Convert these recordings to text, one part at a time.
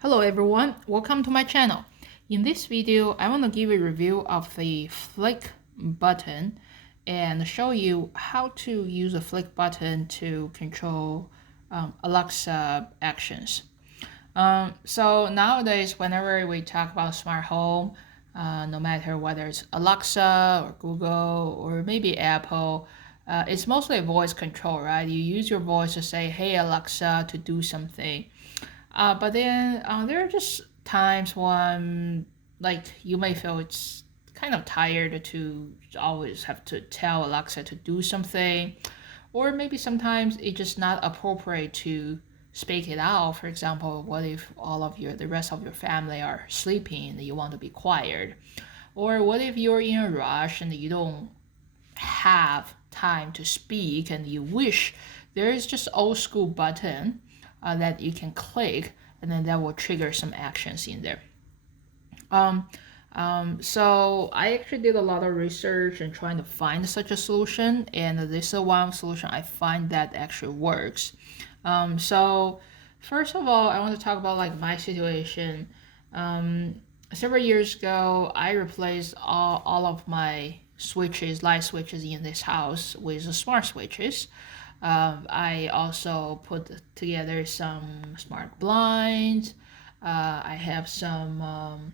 Hello everyone, welcome to my channel. In this video, I want to give a review of the Flic button and show you how to use a Flic button to control Alexa actions. So nowadays, whenever we talk about smart home, no matter whether it's Alexa or Google or maybe Apple, it's mostly voice control, right? You use your voice to say, "Hey Alexa," to do something. But then there are just times when, like, you may feel it's kind of tired to always have to tell Alexa to do something, or maybe sometimes it's just not appropriate to speak it out. For example, what if the rest of your family are sleeping and you want to be quiet, or what if you're in a rush and you don't have time to speak and you wish there is just old school button that you can click, and then that will trigger some actions in there. So I actually did a lot of research and trying to find such a solution, and this is one solution I find that actually works. So first of all, I want to talk about like my situation. Several years ago, I replaced all of my switches, light switches in this house with smart switches. I also put together some smart blinds. I have some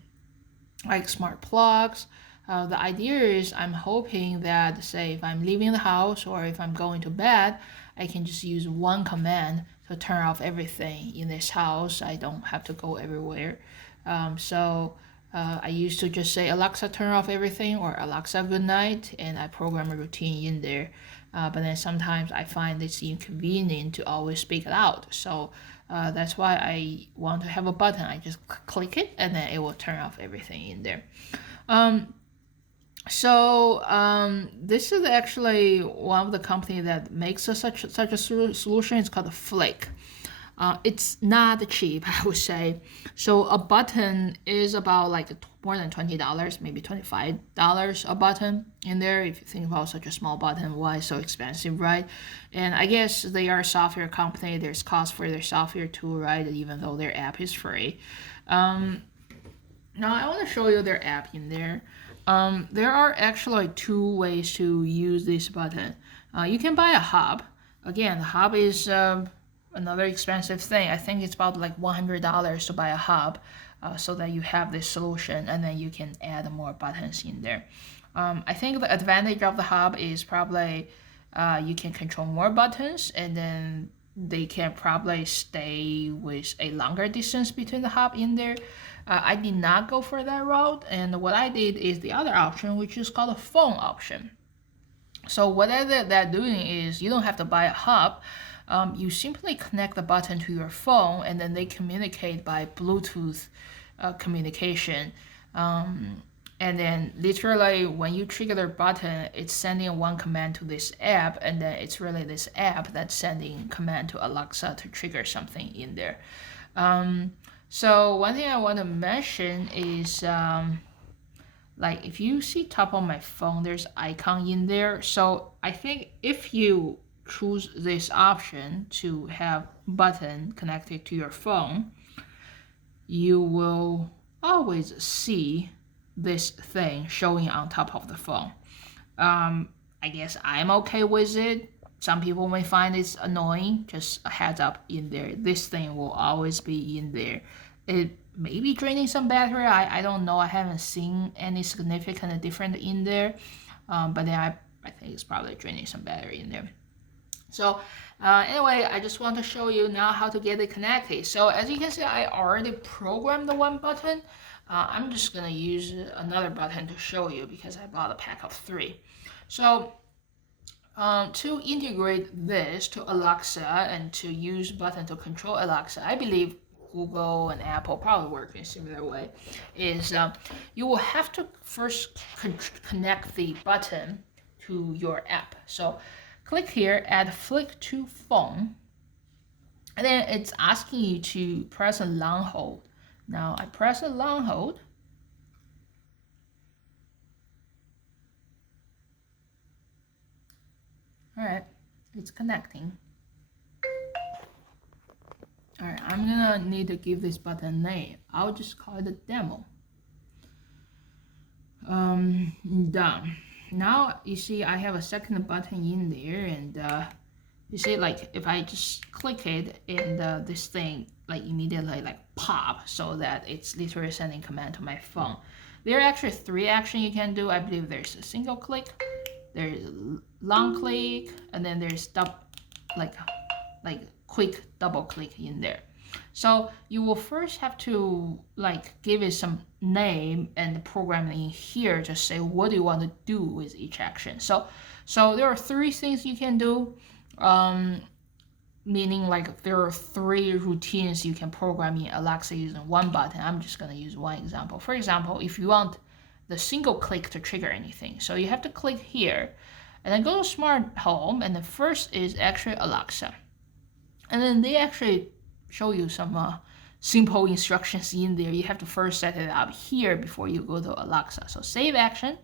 like smart plugs. The idea is I'm hoping that, say, if I'm leaving the house or if I'm going to bed, I can just use one command to turn off everything in this house. I don't have to go everywhere. I used to just say, "Alexa, turn off everything," or "Alexa, good night," and I program a routine in there. But then sometimes I find it's inconvenient to always speak it out. So that's why I want to have a button. I just click it and then it will turn off everything in there. This is actually one of the company that makes such a solution. It's called Flic. It's not cheap, I would say. So a button is about like more than $20, maybe $25 a button in there. If you think about such a small button, why so expensive, right? And I guess they are a software company. There's cost for their software too, right? Even though their app is free. Now I want to show you their app in there. There are actually two ways to use this button. You can buy a hub. Again, the hub is another expensive thing. I think it's about like $100 to buy a hub, so that you have this solution and then you can add more buttons in there. I think the advantage of the hub is probably you can control more buttons, and then they can probably stay with a longer distance between the hub in there. I did not go for that route, and what I did is the other option, which is called a phone option. So what they're doing is you don't have to buy a hub. You simply connect the button to your phone, and then they communicate by Bluetooth communication. And then literally when you trigger the button, it's sending one command to this app, and then it's really this app that's sending command to Alexa to trigger something in there. So one thing I want to mention is like if you see top of my phone, there's icon in there. So I think if you choose this option to have button connected to your phone, you will always see this thing showing on top of the phone. I guess I'm okay with it. Some people may find it's annoying. Just a heads up in there. This thing will always be in there. It may be draining some battery. I don't know. I haven't seen any significant difference in there. But then I think it's probably draining some battery in there. So anyway, I just want to show you now how to get it connected. So as you can see, I already programmed the one button. I'm just going to use another button to show you because I bought a pack of 3. So to integrate this to Alexa and to use button to control Alexa, I believe Google and Apple probably work in a similar way, is you will have to first connect the button to your app. So click here, add Flic to phone, and then it's asking you to press a long hold. Now I press a long hold. All right, it's connecting. All right, I'm gonna need to give this button a name. I'll just call it a demo. Done. Now you see I have a second button in there, and you see, like, if I just click it, and this thing like immediately like pop, so that it's literally sending command to my phone. There are actually 3 actions you can do. I believe there's a single click, there's long click, and then there's like quick double click in there. So you will first have to like give it some name and program in here. Just say what do you want to do with each action. So there are 3 things you can do. Meaning like there are 3 routines you can program in Alexa using one button. I'm just gonna use one example. For example, if you want the single click to trigger anything, so you have to click here, and then go to Smart Home, and the first is actually Alexa, and then they actually show you some simple instructions in there. You have to first set it up here before you go to Alexa. So save action.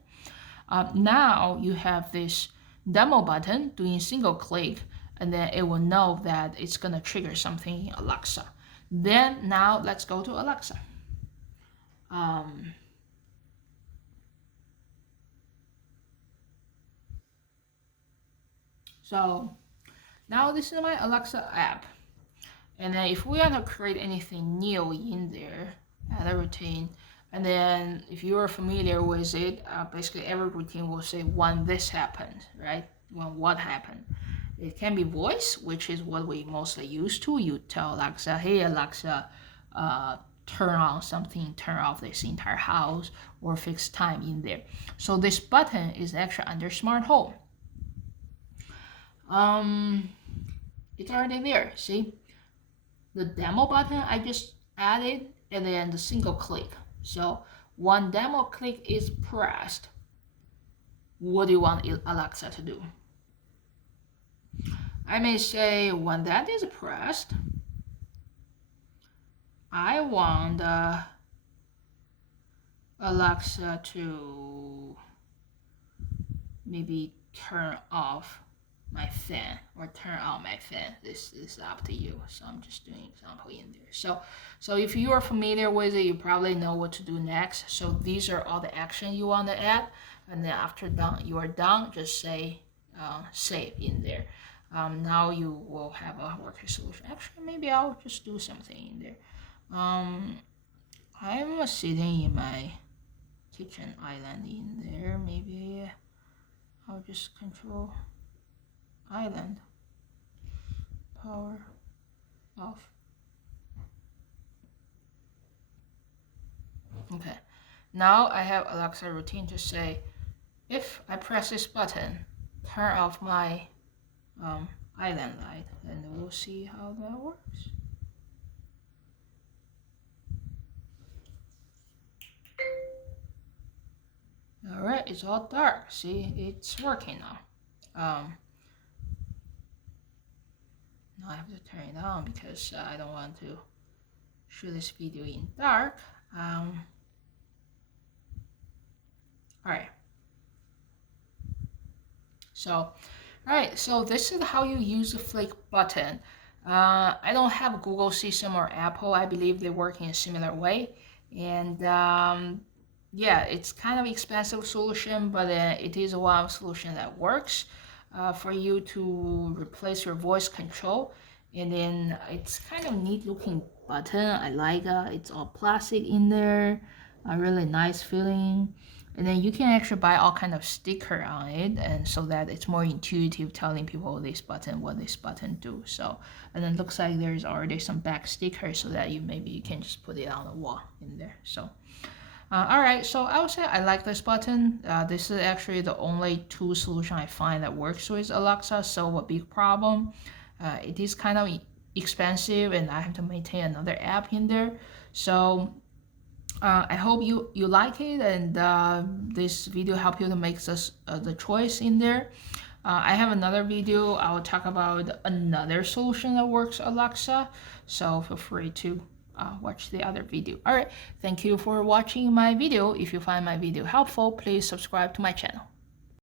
Now you have this demo button doing single click, and then it will know that it's gonna trigger something in Alexa. Then now let's go to Alexa. So now this is my Alexa app. And then if we want to create anything new in there, add a routine, and then if you are familiar with it, basically every routine will say when this happened, right? When what happened. It can be voice, which is what we mostly used to. You tell Alexa, hey Alexa, turn on something, turn off this entire house, or fix time in there. So this button is actually under Smart Home. It's already there, see? The demo button I just added, and then the single click. So when demo click is pressed, what do you want Alexa to do? I may say when that is pressed, I want Alexa to maybe turn off my fan or turn on my fan. This is up to you. So I'm just doing an example in there. So if you are familiar with it, you probably know what to do next. So these are all the action you want to add, and then after you are done, just say save in there. Now you will have a working solution. Actually, maybe I'll just do something in there. I'm sitting in my kitchen island in there. Maybe I'll just control island, power off. Okay, now I have Alexa routine to say, if I press this button, turn off my island light, and we'll see how that works. All right, it's all dark. See, it's working now. Now I have to turn it on because I don't want to shoot this video in dark. All right. So this is how you use the Flic button. I don't have Google system or Apple. I believe they work in a similar way, and yeah, it's kind of expensive solution, but it is one solution that works for you to replace your voice control. And then it's kind of neat looking button. I like it's all plastic in there, a really nice feeling. And then you can actually buy all kind of sticker on it, and so that it's more intuitive, telling people this button, what this button do. So, and then it looks like there's already some back stickers, so that you can just put it on the wall in there. So all right, so I would say I like this button. This is actually the only tool solution I find that works with Alexa. So a big problem, it is kind of expensive, and I have to maintain another app in there. So I hope you like it, and this video help you to make the choice in there. I have another video. I will talk about another solution that works Alexa. So feel free to watch the other video. All right, thank you for watching my video. If you find my video helpful, please subscribe to my channel.